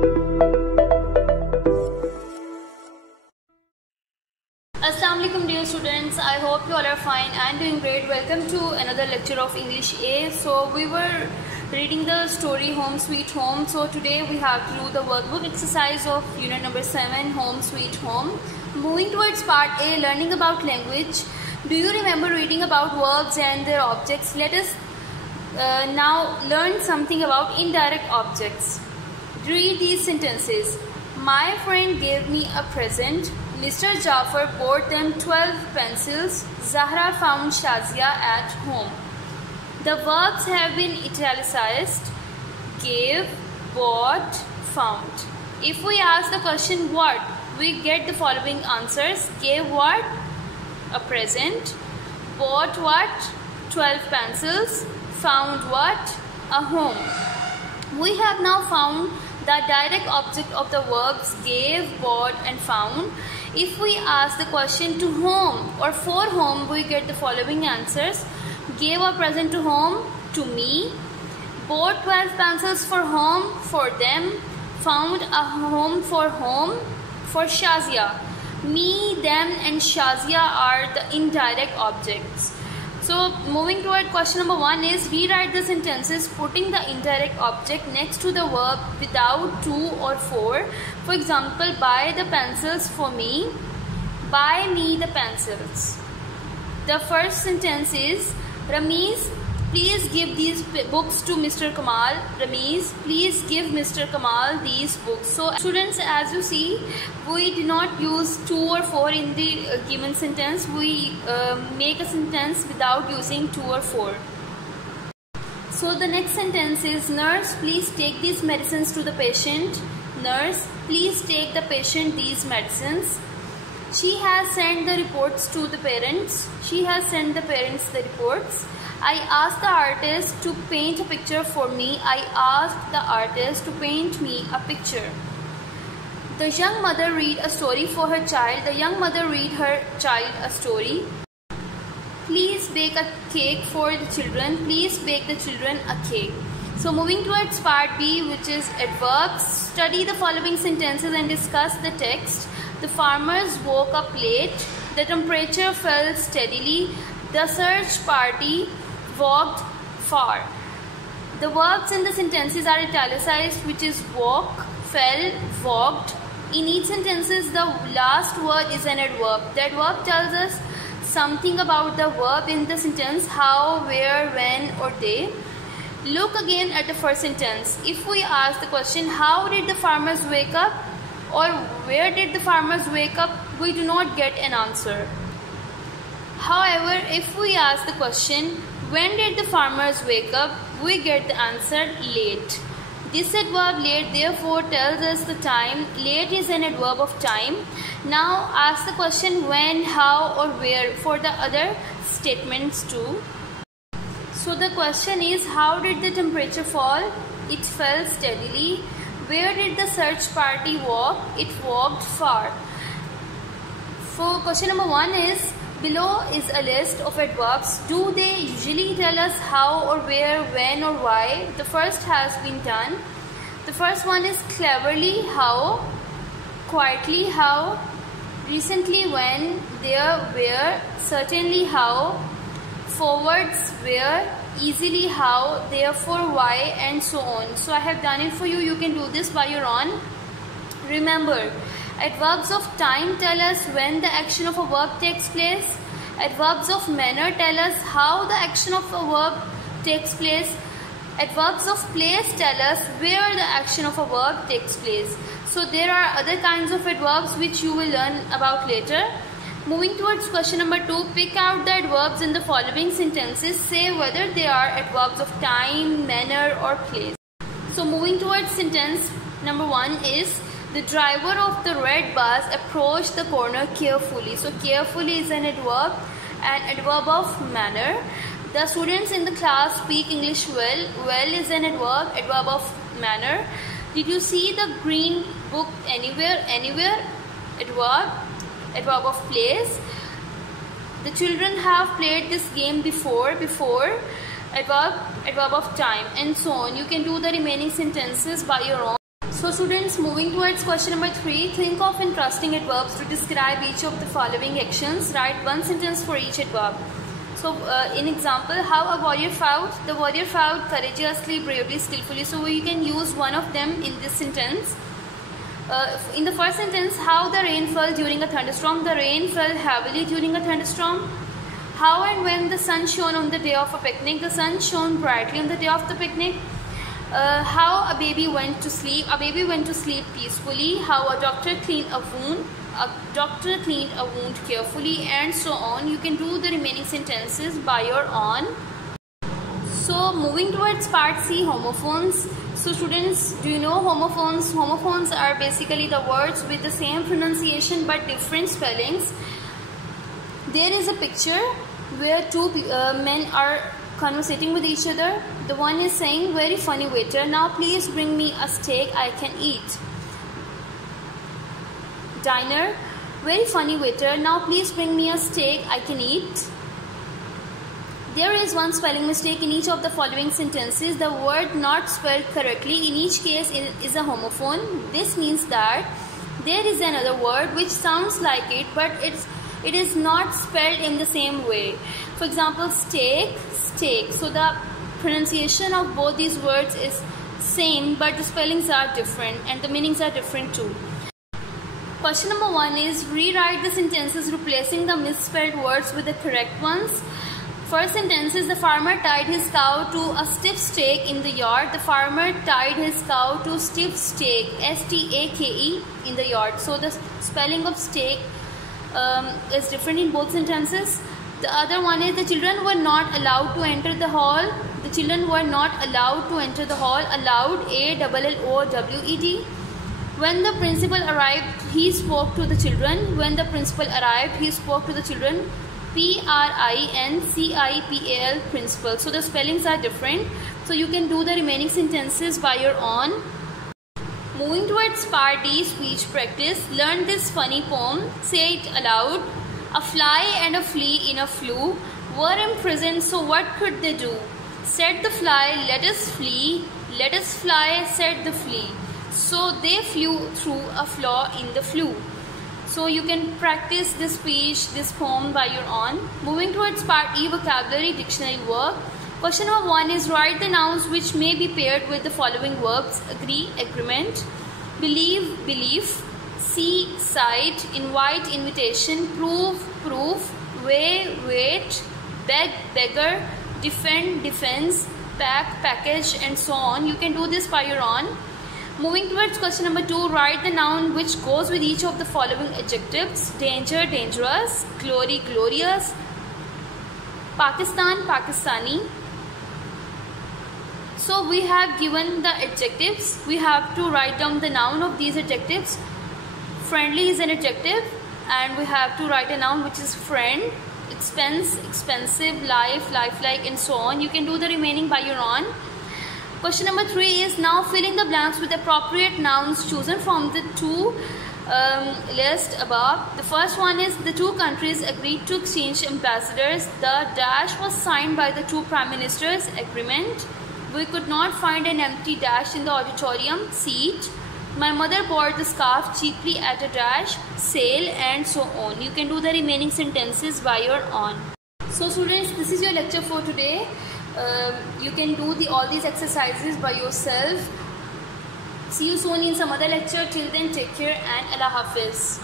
Assalamu alaikum dear students, I hope you all are fine and doing great. Welcome to another lecture of English A. So we were reading the story Home Sweet Home. So today we have to do the workbook exercise of unit number 7, Home Sweet Home. Moving towards part A, learning about language. Do you remember reading about verbs and their objects? Let us now learn something about indirect objects. Read these sentences. My friend gave me a present. Mr. Jafar bought them 12 pencils. Zahra found Shazia at home. The verbs have been italicized. Gave, bought, found. If we ask the question what, we get the following answers. Gave what? A present. Bought what? 12 pencils. Found what? A home. We have now found the direct object of the verbs gave, bought and found. If we ask the question to whom or for whom, we get the following answers. Gave a present to whom? To me. Bought 12 pencils for whom? For them. Found a home for whom? For Shazia. Me, them and Shazia are the indirect objects. So moving toward question number 1 is rewrite the sentences putting the indirect object next to the verb without to or for. For example, buy the pencils for me. Buy me the pencils. The first sentence is Ramiz, please give these books to Mr. Kamal. Ramiz, please give Mr. Kamal these books. So students, as you see, we do not use to or for in the given sentence. We make a sentence without using to or for. So the next sentence is nurse, please take these medicines to the patient. Nurse, please take the patient these medicines. She has sent the reports to the parents. She has sent the parents the reports. I asked the artist to paint a picture for me. I asked the artist to paint me a picture. The young mother read a story for her child. The young mother read her child a story. Please bake a cake for the children. Please bake the children a cake. So moving towards part B, which is adverbs. Study the following sentences and discuss the text. The farmers woke up late. The temperature fell steadily. The search party walked far. The verbs in the sentences are italicized, which is walk, fell, walked. In each sentence, the last word is an adverb. The adverb tells us something about the verb in the sentence, how, where, when or they. Look again at the first sentence. If we ask the question, how did the farmers wake up? Or where did the farmers wake up? We do not get an answer. However, if we ask the question, when did the farmers wake up? We get the answer late. This adverb late therefore tells us the time. Late is an adverb of time. Now ask the question when, how or where for the other statements too. So the question is, how did the temperature fall? It fell steadily. Where did the search party walk? It walked far. For question number 1 is, below is a list of adverbs. Do they usually tell us how or where, when or why? The first has been done. The first one is cleverly how, quietly how, recently when, there where, certainly how, forwards where, easily how, therefore why and so on. So I have done it for you. You can do this by your own. Remember, adverbs of time tell us when the action of a verb takes place. Adverbs of manner tell us how the action of a verb takes place. Adverbs of place tell us where the action of a verb takes place. So there are other kinds of adverbs which you will learn about later. Moving towards question number 2, pick out the adverbs in the following sentences. Say whether they are adverbs of time, manner or place. So moving towards sentence number 1 is, the driver of the red bus approached the corner carefully. So carefully is an adverb of manner. The students in the class speak English well. Well is an adverb of manner. Did you see the green book anywhere? Anywhere, adverb of place. The children have played this game before, adverb of time and so on. You can do the remaining sentences by your own. So students, moving towards question number 3, think of interesting adverbs to describe each of the following actions. Write one sentence for each adverb. So in example, how a warrior fought. The warrior fought courageously, bravely, skillfully. So you can use one of them in this sentence. In the first sentence, how the rain fell during a thunderstorm. The rain fell heavily during a thunderstorm. How and when the sun shone on the day of a picnic. The sun shone brightly on the day of the picnic. How a baby went to sleep. A baby went to sleep peacefully. How a doctor cleaned a wound. A doctor cleaned a wound carefully, and so on. You can do the remaining sentences by your own. So moving towards part C, homophones. So students, do you know homophones? Homophones are basically the words with the same pronunciation but different spellings. There is a picture where two men are conversating with each other. The one is saying, very funny waiter, now please bring me a steak I can eat. Diner, very funny waiter, now please bring me a steak I can eat. There is one spelling mistake in each of the following sentences. The word not spelled correctly in each case is a homophone. This means that there is another word which sounds like it, but it is not spelled in the same way. For example, steak, steak. So the pronunciation of both these words is same, but the spellings are different and the meanings are different too. Question number 1 is rewrite the sentences replacing the misspelled words with the correct ones. First sentence is the farmer tied his cow to a stiff stake in the yard. The farmer tied his cow to stiff stake, S-T-A-K-E, in the yard. So the spelling of stake is different in both sentences. The other one is the children were not allowed to enter the hall. The children were not allowed to enter the hall. Allowed, A-L-L-O-W-E-D. When the principal arrived, he spoke to the children. When the principal arrived, he spoke to the children. P-R-I-N-C-I-P-A-L, principal. So the spellings are different. So you can do the remaining sentences by your own. Moving towards part D, speech practice. Learn this funny poem. Say it aloud. A fly and a flea in a flue were imprisoned, so what could they do? Said the fly, let us flee. Let us fly, said the flea. So they flew through a flaw in the flue. So you can practice this speech, this poem by your own. Moving towards part E, vocabulary, dictionary work. Question number 1 is write the nouns which may be paired with the following verbs. Agree, agreement. Believe, belief. See, sight. Invite, invitation. Prove, proof. Weigh, weight. Beg, beggar. Defend, defense. Pack, package, and so on. You can do this by your own. Moving towards question number 2, write the noun which goes with each of the following adjectives. Danger, dangerous. Glory, glorious. Pakistan, Pakistani. So we have given the adjectives. We have to write down the noun of these adjectives. Friendly is an adjective, and we have to write a noun which is friend. Expense, expensive. Life, lifelike, and so on. You can do the remaining by your own. Question number 3 is now fill in the blanks with appropriate nouns chosen from the two list above. The first one is the two countries agreed to exchange ambassadors. The dash was signed by the two prime ministers. Agreement. We could not find an empty dash in the auditorium. Seat. My mother bought the scarf cheaply at a dash. Sale, and so on. You can do the remaining sentences by your own. So students, this is your lecture for today. You can do all these exercises by yourself. See you soon in some other lecture. Till then, take care and Allah Hafiz.